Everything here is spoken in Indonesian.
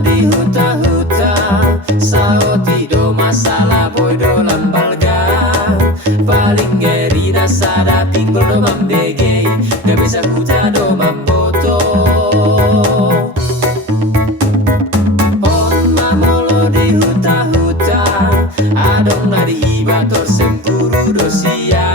di huta-huta, sao tido masalah boy do lambalga. Paling geri nasada pinggul do mambege, gak bisa kuta do mamboto. On mamolo di huta-huta, adong nadi ibator sempuru dosia.